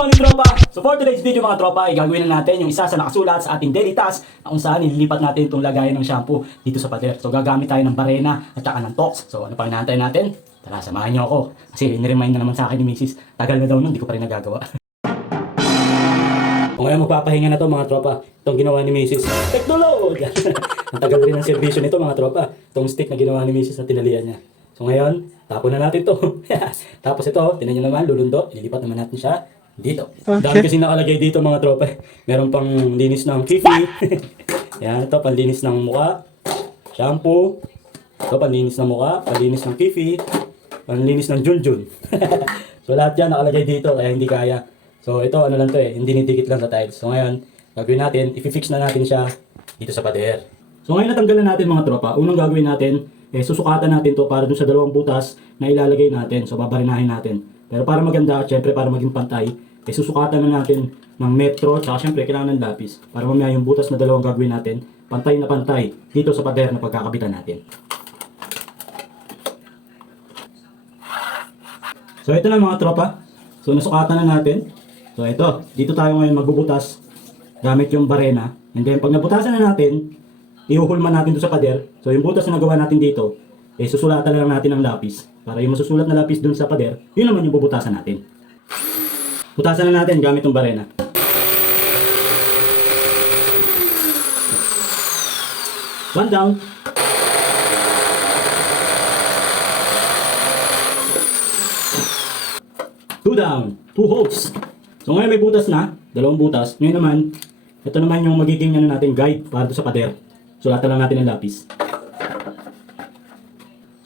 morning, tropa! So for today's video mga tropa, ay gagawin na natin yung isa sa nakasulat sa ating daily task na kung saan ililipat natin itong lagayan ng shampoo dito sa pader. So gagamit tayo ng barena at saka ng tox. So ano pa inaantay natin? Tara, samahan niyo ako. Kasi niremind na naman sa akin ni Mrs. Tagal na daw nun, di ko pa rin nagagawa. O ngayon magpapahinga na to mga tropa. Itong ginawa ni Mrs. Teknolog! Ang tagal rin ng servisyo nito mga tropa. Itong stick na ginawa ni Mrs. na tinalian niya. So ngayon, tapon na natin to. Tapos ito, tinan nyo naman, lulundo. Ililipat naman natin siya dito. Okay. Dami kasi nakalagay dito mga tropa. Meron pang linis ng kifi. Yan, ito panlinis ng mukha. Shampoo. Ito panlinis ng mukha, panlinis ng kifi. Panlinis ng junjun. So lahat yan nakalagay dito kaya hindi kaya. So ito ano lang to hindi nidikit lang sa tiles. So ngayon, gagawin natin, i-fix na natin siya dito sa pader. So ngayon natanggalan natin mga tropa. Unang gagawin natin, susukatan natin to para dun sa dalawang butas na ilalagay natin. So babarinahin natin. Pero para maganda at syempre para maging pantay, susukatan na natin ng metro tsaka syempre kailangan ng lapis. Para mamaya yung butas na dalawang gagawin natin, pantay na pantay dito sa pader na pagkakabitan natin. So ito na mga tropa. So nasukatan na natin. So ito, dito tayo ngayon magbubutas gamit yung barena. And then pag nabutasan na natin, ihuhulman natin doon sa pader. So yung butas na nagawa natin dito, susulatan na lang natin ng lapis. Para yung masusulat na lapis doon sa pader, yun naman yung bubutasan natin. Butasan na natin gamit yung barena. One down. Two down. Two holes. So ngayon may butas na, dalawang butas. Ngayon naman, ito naman yung magiging ano natin, guide para doon sa pader. Sulatan lang natin ng lapis.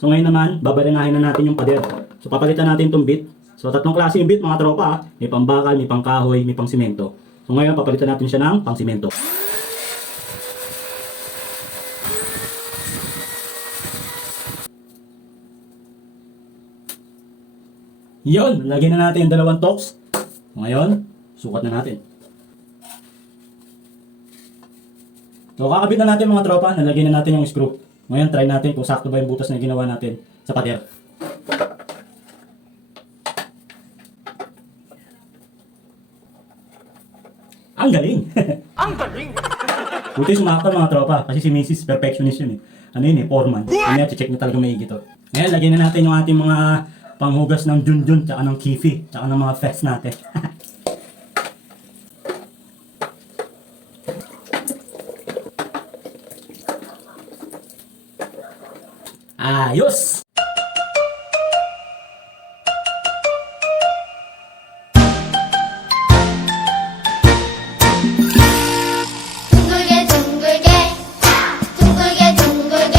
So ngayon naman, babarinahin na natin yung pader. So papalitan natin itong bit. So tatlong klase yung bit mga tropa. May pambakal, may pangkahoy, may pang simento. So ngayon papalitan natin siya ng pang simento. Yun, lagyan na natin yung dalawang tox. So ngayon, sukat na natin. So kakabit na natin mga tropa, nalagyan na natin yung screw. Ngayon try natin kung sakto ba yung butas na ginawa natin sa pader. Ang galing! Ang galing! Buti sumakto mga tropa, kasi si Mrs. perfectionist yun Ano yun foreman. Kanya check na talaga maigi to. Ngayon lagyan na natin yung ating mga panghugas ng junjun, tsaka ng kifi, tsaka ng mga fest natin. Ayos! 둥글게 둥글게 둥글게 둥글게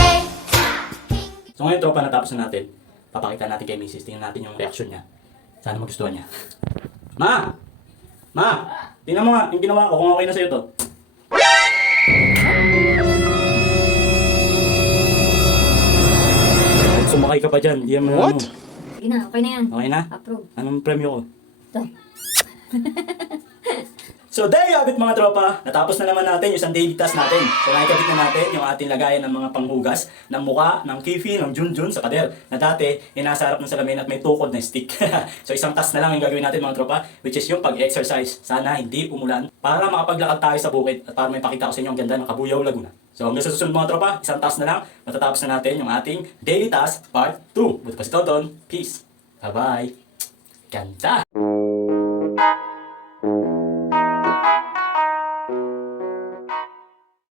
So ngayon tropa, natapos na natin. Papakita natin kay Mrs. Tingnan natin yung reaction niya. Sana magustuhan niya. Ma! Ma! Tingnan mo nga yung ginawa ko kung okay na sa'yo to. Sumakay ka pa dyan. Di naman What? ano. Sige na, okay na yan. Okay na? Approve. Anong premyo ko? Ito. So there you have it mga tropa. Natapos na naman natin yung isang daily task natin. So nakikabit na natin yung ating lagayan ng mga panghugas, ng muka, ng kifi, ng junjun sa pader. Na dati, nasa harap ng salamin at may tukod na stick. So isang task na lang yung gagawin natin mga tropa, which is yung pag-exercise. Sana hindi umulan para makapaglakad tayo sa bukid at para may pakita ko sa inyo ang ganda ng Kabuyaw, Laguna. So hanggang sa susunod mga tropa, isang task na lang, matatapos na natin yung ating daily task part 2. Buti pa si Tonton. Peace. Bye-bye. Ganda!